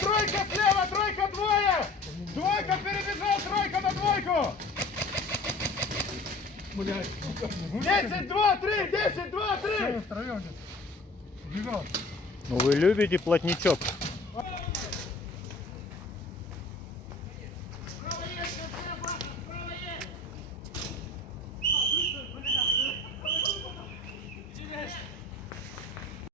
тройка слева, тройка двое! Двойка перебежал, тройка на двойку! 10, 2, 3, 10, 2, 3! Втроем. Бежал. Ну вы любите плотничок.